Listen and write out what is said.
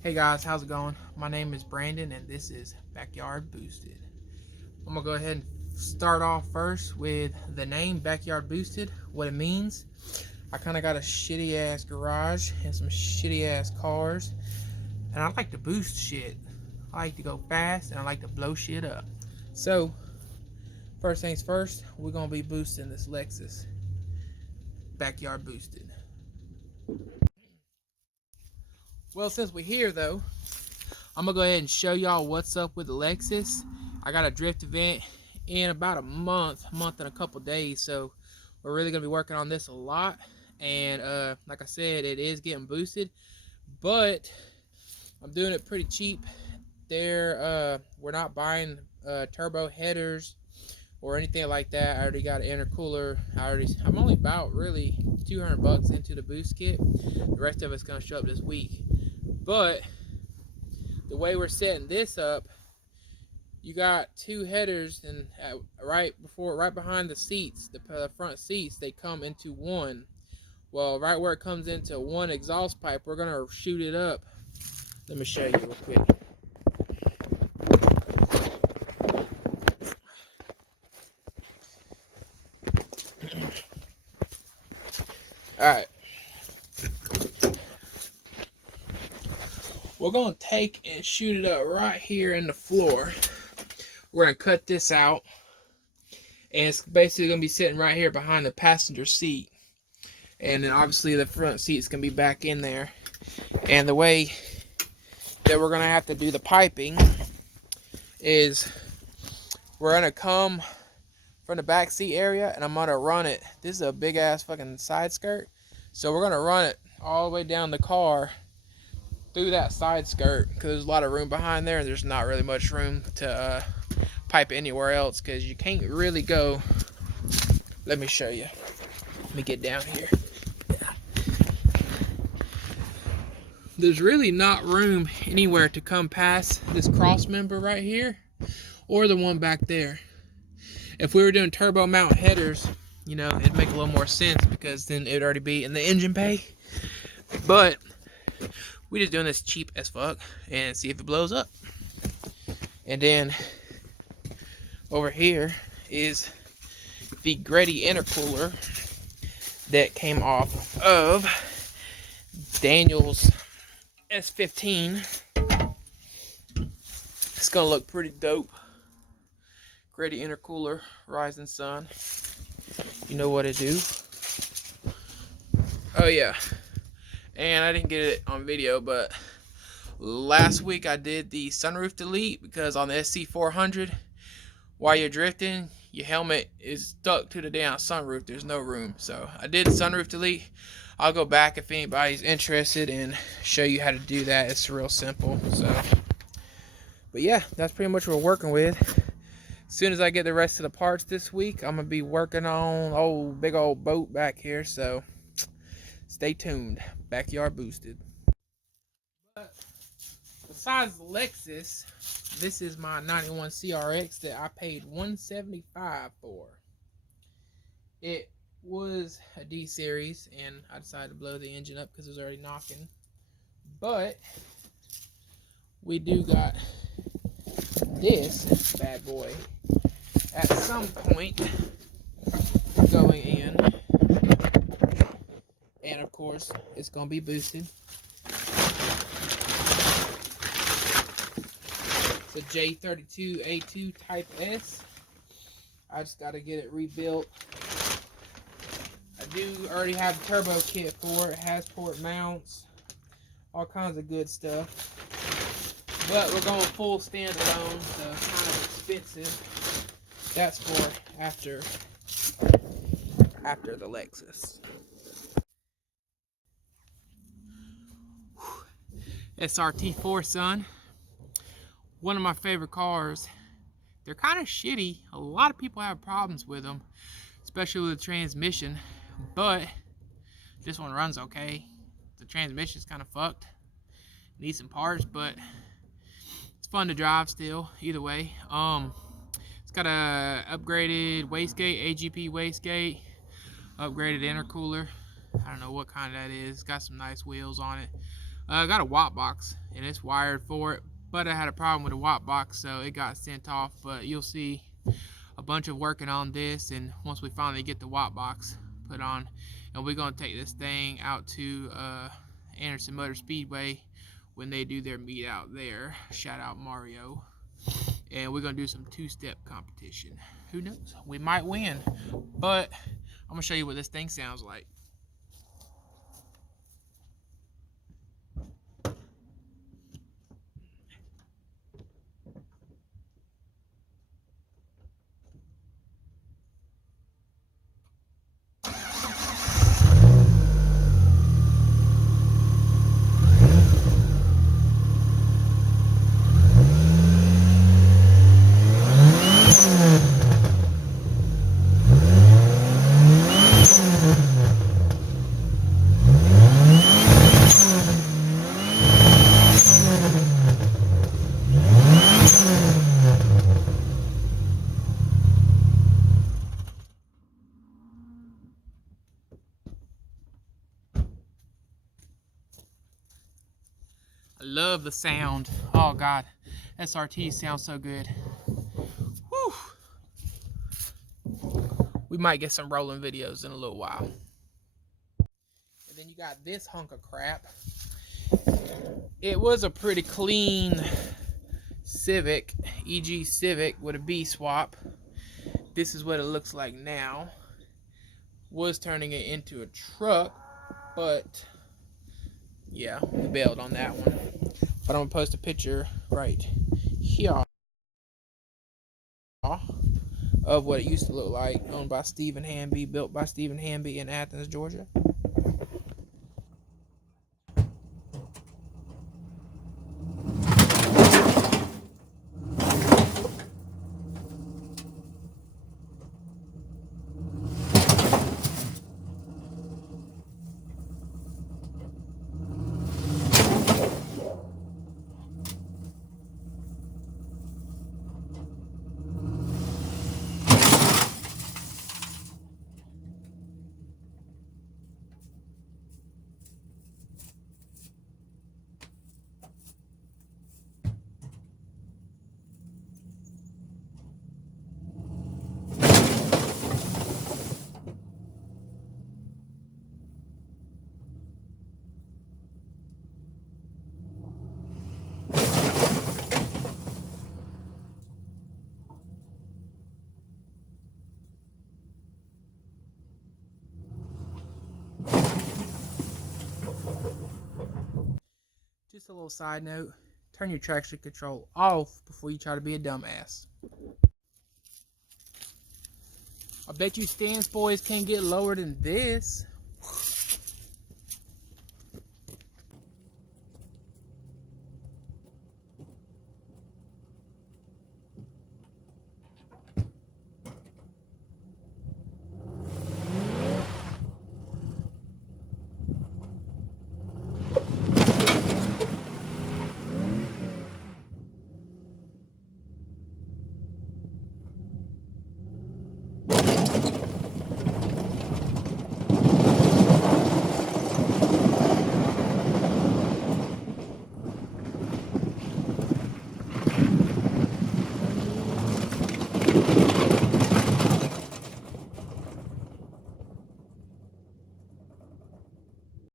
Hey guys, how's it going? My name is Brandon and this is Backyard Boosted. I'm gonna go ahead and start off first with the name Backyard Boosted, what it means. I kind of got a shitty ass garage and some shitty ass cars, and I like to boost shit. I like to go fast and I like to blow shit up. So, first things first, we're gonna be boosting this Lexus Backyard Boosted. Well, since we're here though, I'm gonna go ahead and show y'all what's up with the Lexus. I got a drift event in about a month and a couple days, so we're really gonna be working on this a lot. And like I said, it is getting boosted, but I'm doing it pretty cheap. We're not buying turbo headers or anything like that. I already got an intercooler. I'm only about really 200 bucks into the boost kit. The rest of it's gonna show up this week, but the way we're setting this up, you got two headers, and right behind the seats, the front seats, they come into one. Well, right where it comes into one exhaust pipe, we're gonna shoot it up. Let me show you real quick. All right, we're gonna take and shoot it up right here in the floor. We're gonna cut this out, and it's basically gonna be sitting right here behind the passenger seat. And then obviously the front seat's gonna be back in there. And the way that we're gonna have to do the piping is we're gonna come from the back seat area and I'm gonna run it. This is a big ass fucking side skirt. So we're gonna run it all the way down the car through that side skirt, because there's a lot of room behind there and there's not really much room to pipe anywhere else, because you can't really go. Let me show you. Let me get down here. There's really not room anywhere to come past this cross member right here or the one back there. If we were doing turbo mount headers, you know, it'd make a little more sense, because then it'd already be in the engine bay. But we just doing this cheap as fuck and see if it blows up. And then over here is the Gretty intercooler that came off of Daniel's S15. It's gonna look pretty dope. Gretty intercooler, Rising Sun. You know what to do. Oh yeah, and I didn't get it on video, but last week I did the sunroof delete, because on the SC400, while you're drifting, your helmet is stuck to the damn sunroof. There's no room. So I did sunroof delete. I'll go back if anybody's interested and show you how to do that. It's real simple. So, but yeah, that's pretty much what we're working with. As soon as I get the rest of the parts this week, I'm gonna be working on big old boat back here. So stay tuned. Backyard Boosted. But besides the Lexus, this is my 91 CRX that I paid $175 for. It was a D series, and I decided to blow the engine up because it was already knocking. But we do got this bad boy at some point going in, and of course it's gonna be boosted. It's a J32A2 Type S. I just got to get it rebuilt. I do already have a turbo kit for it. It has port mounts, all kinds of good stuff. But we're going full standalone, so kind of expensive. That's for after the Lexus. SRT4, son. One of my favorite cars. They're kind of shitty. A lot of people have problems with them, especially with the transmission. But this one runs okay. The transmission's kind of fucked. Needs some parts, but it's fun to drive still. Either way, it's got a upgraded wastegate, AGP wastegate, upgraded intercooler. I don't know what kind that is. It's got some nice wheels on it. I got a watt box and it's wired for it, but I had a problem with the watt box, so it got sent off. But you'll see a bunch of working on this, and once we finally get the watt box put on, and we're gonna take this thing out to Anderson Motor Speedway when they do their meet out there. Shout out Mario. And we're gonna do some two-step competition. Who knows? We might win, but I'm gonna show you what this thing sounds like. I love the sound. Oh God, SRT sounds so good. Whew. We might get some rolling videos in a little while. And then you got this hunk of crap. It was a pretty clean Civic, EG Civic with a B swap. This is what it looks like now. Was turning it into a truck, but yeah, we bailed on that one. But I'm gonna post a picture right here of what it used to look like, owned by Stephen Hamby, built by Stephen Hamby in Athens, Georgia. Just a little side note, turn your traction control off before you try to be a dumbass. I bet you Stan's boys can't get lower than this.